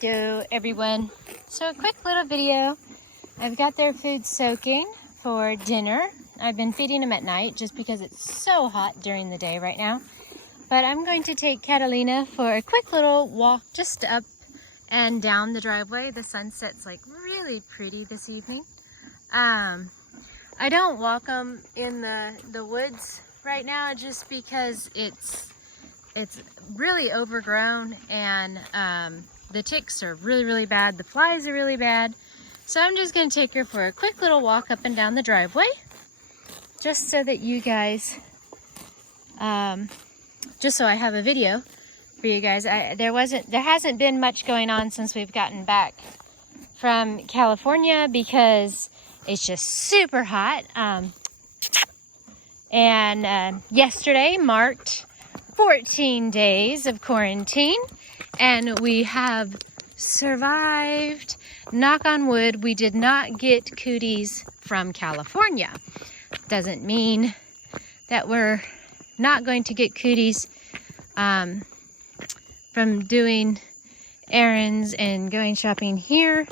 So everyone, so a quick little video. I've got their food soaking for dinner. I've been feeding them at night just because it's so hot during the day right now. But I'm going to take Catalina for a quick little walk just up and down the driveway. The sunset's like really pretty this evening. I don't walk them in the woods right now just because it's really overgrown and the ticks are really bad. The flies are really bad. So I'm just going to take her for a quick little walk up and down the driveway just so that you guys, just so I have a video for you guys. There hasn't been much going on since we've gotten back from California because it's just super hot. And yesterday marked 14 days of quarantine, and we have survived. Knock on wood, we did not get cooties from California. Doesn't mean that we're not going to get cooties from doing errands and going shopping here.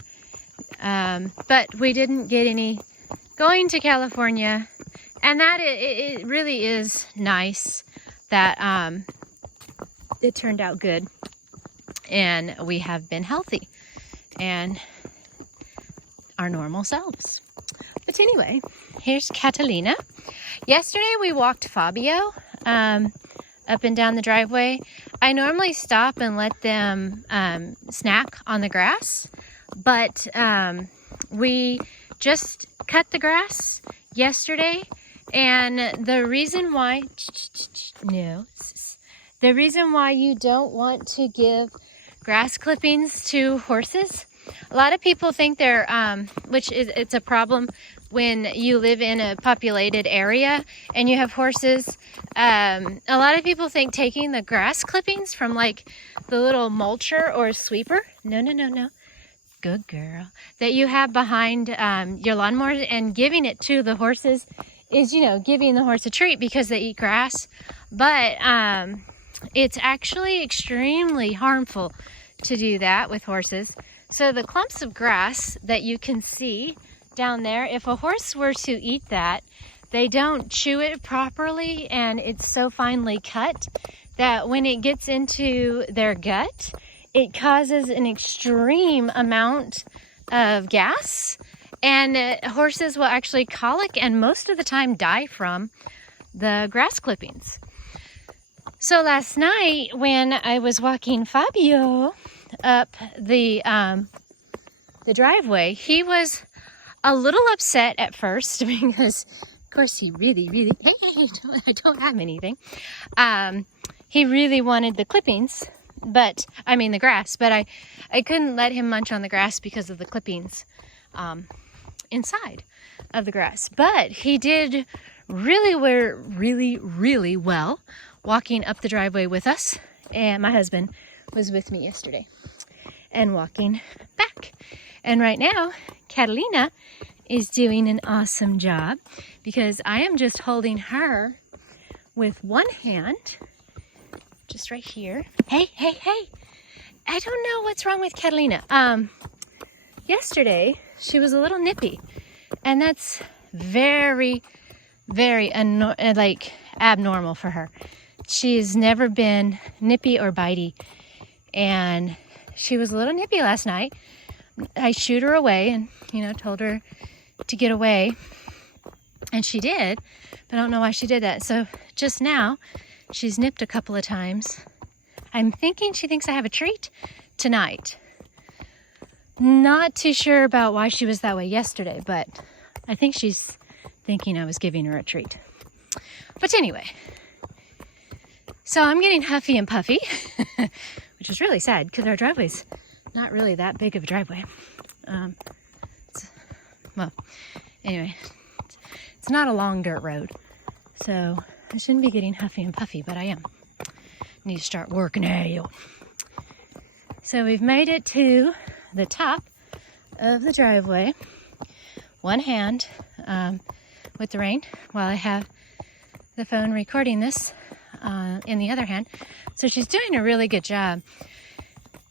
But we didn't get any going to California, and that it really is nice that it turned out good and we have been healthy and our normal selves. But anyway, here's Catalina. Yesterday we walked Fabio up and down the driveway. I normally stop and let them snack on the grass, but we just cut the grass yesterday, and the reason why you don't want to give grass clippings to horses, a lot of people think they're it's a problem when you live in a populated area and you have horses. A lot of people think taking the grass clippings from like the little mulcher or sweeper, no, good girl, that you have behind your lawnmower and giving it to the horses is, giving the horse a treat because they eat grass. But it's actually extremely harmful to do that with horses. So the clumps of grass that you can see down there, if a horse were to eat that, they don't chew it properly, and it's so finely cut that when it gets into their gut, it causes an extreme amount of gas, and horses will actually colic and most of the time die from the grass clippings. So last night when I was walking Fabio up the driveway, he was a little upset at first because, of course, he really, hey, I don't have anything. He really wanted the clippings, the grass, but I couldn't let him munch on the grass because of the clippings inside of the grass. But he did really well walking up the driveway with us, and my husband was with me yesterday and walking back. And right now, Catalina is doing an awesome job because I am just holding her with one hand, just right here. Hey. I don't know what's wrong with Catalina. Yesterday, she was a little nippy, and that's very abnormal for her. She's never been nippy or bitey, and she was a little nippy last night. I shooed her away and, told her to get away, and she did, but I don't know why she did that. So just now, she's nipped a couple of times. I'm thinking she thinks I have a treat tonight. Not too sure about why she was that way yesterday, but I think she's thinking I was giving her a treat. But anyway, so I'm getting huffy and puffy, which is really sad because our driveway's not really that big of a driveway. Anyway, it's not a long dirt road, so I shouldn't be getting huffy and puffy, but I am. Need to start working out. So we've made it to the top of the driveway. One hand with the rain while I have the phone recording this in the other hand. So she's doing a really good job.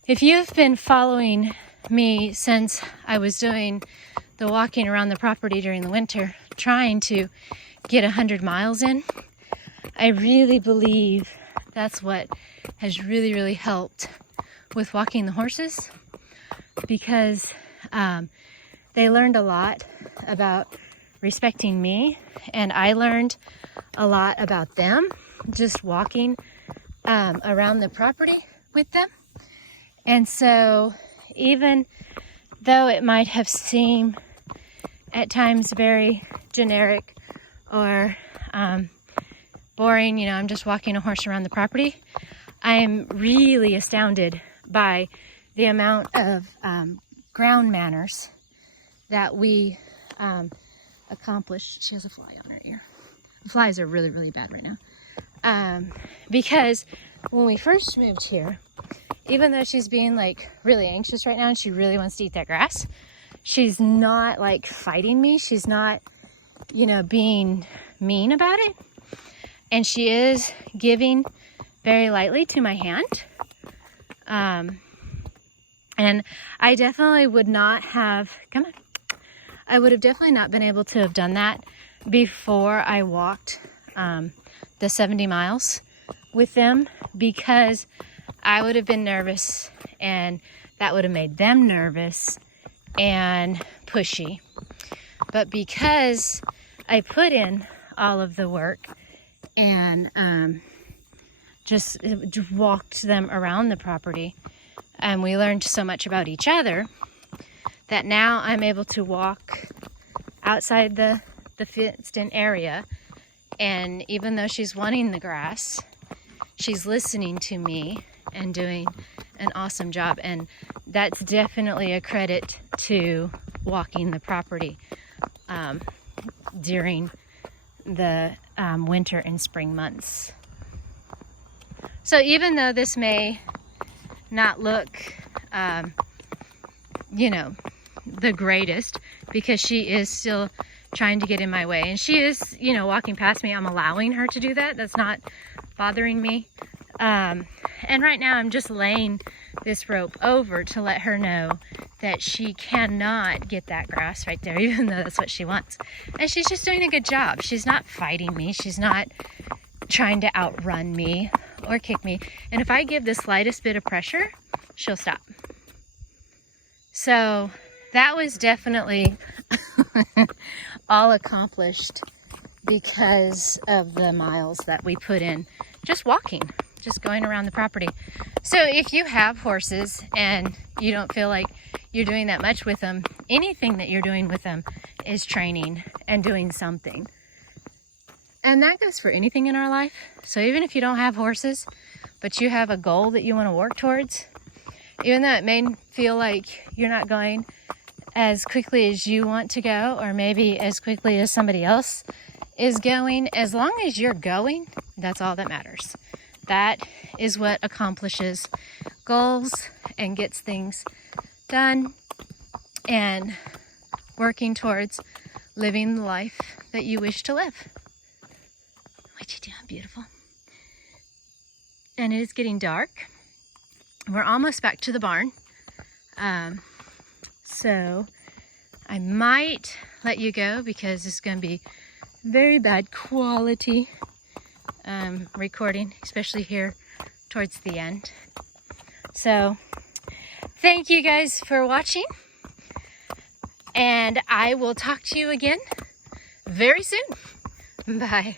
If you've been following me since I was doing the walking around the property during the winter, trying to get 100 miles in, I really believe that's what has really helped with walking the horses, because they learned a lot about respecting me, and I learned a lot about them just walking around the property with them. And so even though it might have seemed at times very generic or boring, you know, I'm just walking a horse around the property, I am really astounded by the amount of ground manners that we accomplished. She has a fly on her ear. The flies are really bad right now. Because when we first moved here, even though she's being like really anxious right now and she really wants to eat that grass, she's not like fighting me. She's not, you know, being mean about it. And she is giving very lightly to my hand. And I definitely would not have, I would have definitely not been able to have done that before I walked the 70 miles with them, because I would have been nervous and that would have made them nervous and pushy. But because I put in all of the work and just walked them around the property, and we learned so much about each other, that now I'm able to walk outside the fenced-in area, and even though she's wanting the grass, she's listening to me and doing an awesome job. And that's definitely a credit to walking the property during the winter and spring months. So even though this may not look, you know, the greatest, because she is still trying to get in my way, and she is, you know, walking past me, I'm allowing her to do that. That's not bothering me. And right now I'm just laying this rope over to let her know that she cannot get that grass right there, even though that's what she wants. And she's just doing a good job. She's not fighting me. She's not trying to outrun me or kick me. And if I give the slightest bit of pressure, she'll stop. So that was definitely all accomplished because of the miles that we put in just walking, just going around the property. So if you have horses and you don't feel like you're doing that much with them, anything that you're doing with them is training and doing something. And that goes for anything in our life. So even if you don't have horses, but you have a goal that you want to work towards, even though it may feel like you're not going as quickly as you want to go, or maybe as quickly as somebody else is going, as long as you're going, that's all that matters. That is what accomplishes goals and gets things done and working towards living the life that you wish to live. What you doing, beautiful? And it is getting dark. We're almost back to the barn. So I might let you go because it's going to be very bad quality recording, especially here towards the end. So thank you guys for watching, and I will talk to you again very soon. Bye.